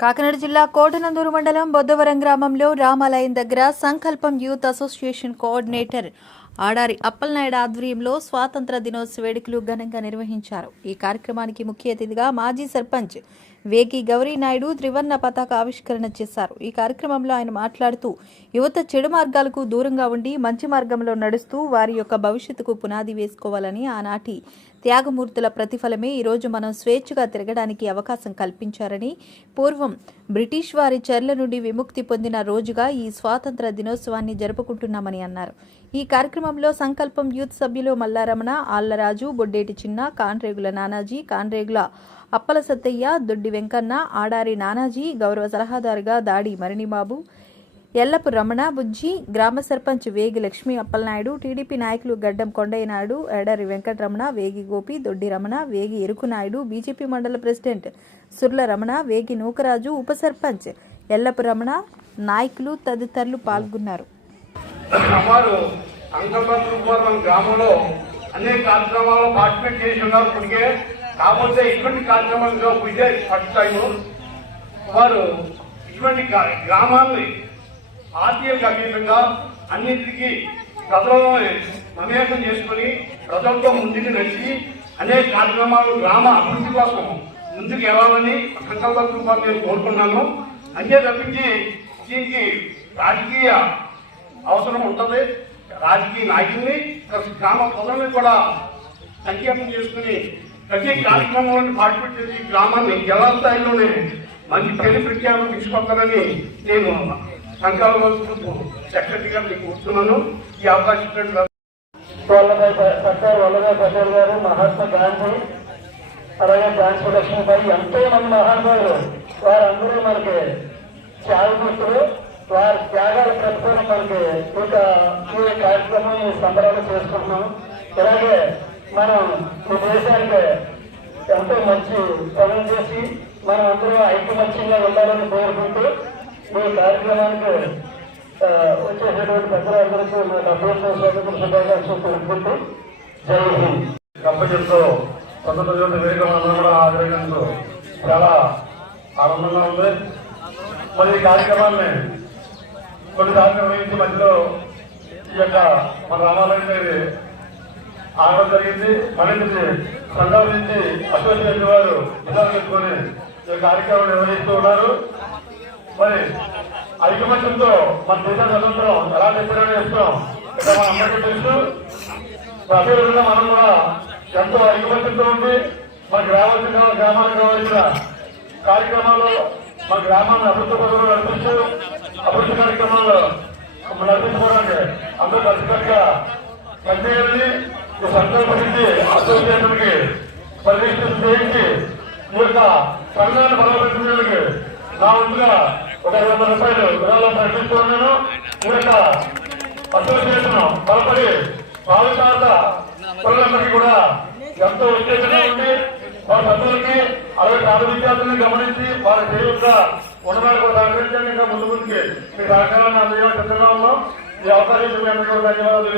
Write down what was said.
కాకినాడ జిల్లా కోటనందూరు మండలం బొద్దవరం గ్రామంలో రామాలయం దగ్గర Sankalpam youth association coordinator Adari Appalanaidu ఆధ్వర్యంలో స్వాతంత్ర దినోత్సవ వేడుకలు ఘనంగా నిర్వహించారు. ఈ కార్యక్రమానికి ముఖ్య అతిథిగా మాజీ సర్పంచ్ వేగి గౌరీ నాయుడు త్రివర్ణ పతాక ఆవిష్కరణ చేశారు. ఈ కార్యక్రమంలో ఆయన మాట్లాడుతూ యువత చెడు మార్గాలకు దూరంగా ఉండి మంచి మార్గంలో నడుస్తూ వారి యొక్క భవిష్యత్తుకు పునాది వేసుకోవాలని ఆనాటి త్యాగమూర్తుల ప్రతిఫలమే ఈరోజు మనం స్వేచ్ఛగా తిరగడానికి అవకాశం కల్పించారని పూర్వం బ్రిటిష్ వారి చర్ల నుండి విముక్తి పొందిన రోజుగా ఈ స్వాతంత్ర దినోత్సవాన్ని జరుపుకుంటున్నామని అన్నారు. ఈ కార్యక్రమంలో సంకల్పం యూత్ సభ్యులు మల్లారమణ ఆళ్ళరాజు బొడ్డేటి చిన్న కాన్రేగుల నానాజీ కాన్రేగుల అప్పల సత్తయ్య దొడ్డి వెంకన్న ఆడారి నానాజీ గౌరవ సలహాదారుగా దాడి మరణిబాబు ఎల్లపు రమణ బుజ్జి గ్రామ సర్పంచ్ వేగి లక్ష్మీ అప్పలనాయుడు టీడీపీ నాయకులు గడ్డం కొండయ్య నాయుడు ఎడారి వెంకటరమణ వేగి గోపి దొడ్డి రమణ వేగి ఎరుకునాయుడు బీజేపీ మండల ప్రెసిడెంట్ సుర్ల రమణ వేగి నూకరాజు ఉప సర్పంచ్ ఎల్లపు రమణ నాయకులు తదితరులు పాల్గొన్నారు. గ్రామంలో అనేక కార్యక్రమాల్లో పార్టిసిపేట్ చేసి ఉన్నారు. ఇప్పటికే కాకపోతే ఇటువంటి కార్యక్రమంలో ఇదే ఫస్ట్ టైం వారు ఇటువంటి గా- గ్రామాల్ని ఆర్థిక అతీతంగా అన్నింటికి ప్రజలను మమేకం చేసుకుని ప్రజలతో ముందుకు నడిచి అనేక కార్యక్రమాలు గ్రామ అభివృద్ధి కోసం ముందుకు వెళ్ళాలని సంకల్పంతో నేను కోరుకున్నాను. అంతే తప్పించి దీనికి రాజకీయ అవసరం ఉంటుంది. రాజకీయ నాయకుల్ని గ్రామ ప్రజల్ని కూడా సంక్షేమం చేసుకుని ప్రతి కార్యక్రమంలో పార్టిసిపేట్ చేసి గ్రామాన్ని జిల్లా స్థాయిలోనే మంచి పేరు ప్రఖ్యాతం తీసుకొస్తానని నేను సంకల్ప సెక్రటరీ మీకు కూర్చున్నాను. ఈ అవకాశం ఇచ్చినటువంటి వల్లభాయ్ సర్దార్ వల్లభాయ్ పటేల్ గారు మహాత్మా గాంధీ అలాగే గాంధీ లక్ష్మీ పై ఎంతో మంది మహానుభావులు వారందరూ మనకి త్యాగమూర్తులు వారి త్యాగాల ప్రతిఫలం మనకి ఒక ఈ కార్యక్రమం ఈ సంబరాలు చేసుకుంటున్నాం ఇలాగే మనం ఈ దేశానికి ఎంతో మంచి పనులు చేసి మనం అందరూ ఐక్యమత్యంగా ఉండాలని కోరుకుంటూ ఈ కార్యక్రమానికి ఆ, వచ్చేటటువంటి పెద్దలందరికీ మా అభ్యర్థుల స్వాగతం శుభాకాంక్షలు తెలుపుకుంటూ జై హింద్. గొప్పచెప్తూ స్వతంత్ర దివస వేదిక మనందరం కూడా హాజరైనందుకు చాలా ఆనందంగా ఉంది. మరి ఈ కార్యక్రమాన్ని కొన్ని కార్యక్రమం మధ్యలో ఈ యొక్క మన రామాలయం దగ్గర ఆగడం జరిగింది. మన నుంచి అశోక్ నుంచి అసోసియేషన్ వారు ఇలా పెట్టుకొని ఈ కార్యక్రమం నిర్వహిస్తూ ఉన్నారు. మరి ఐకమత్యంతో మన దేశ స్వతంత్రం ఎలా చెప్పడానికి చేస్తున్నాం ఇక్కడ మన అందరికీ తెలుసు. అదేవిధంగా మనం కూడా ఎంతో ఐకమత్యంతో మా మనకు రావాల్సిన గ్రామానికి కావాల్సిన కార్యక్రమాలు మా గ్రామాన్ని అభివృద్ధి కోసం నడిపిస్తూ అభివృద్ధి కార్యక్రమాలు నడిపించుకోవడానికి అందరూ కలిసికట్టుగా పనిచేయాలని ఈ అసోసియేషన్కి పరిరక్షణ చేయించి ఈ యొక్క సంఘాన్ని బలపరిచేందుకు నా ఒక ఇరవై వందల రూపాయలు విరాళం ప్రకటిస్తున్నాను ఈ యొక్క అసోసియేషన్ బలపడి భావితాత పిల్లలందరికీ కూడా ఎంతో ఉత్తేజంగా ఉండి వారి సభ్యులకి అలాగే విద్యార్థులను గమనించి వారి జీవితంగా ఉండడానికి కూడా సహకరించండి. ఇంకా ముందు ముందుకి మీ సహకారాన్ని అందజేయడం సిద్ధంగా ఉన్నాం. ఈ అవకాశం మీ ధన్యవాదాలు.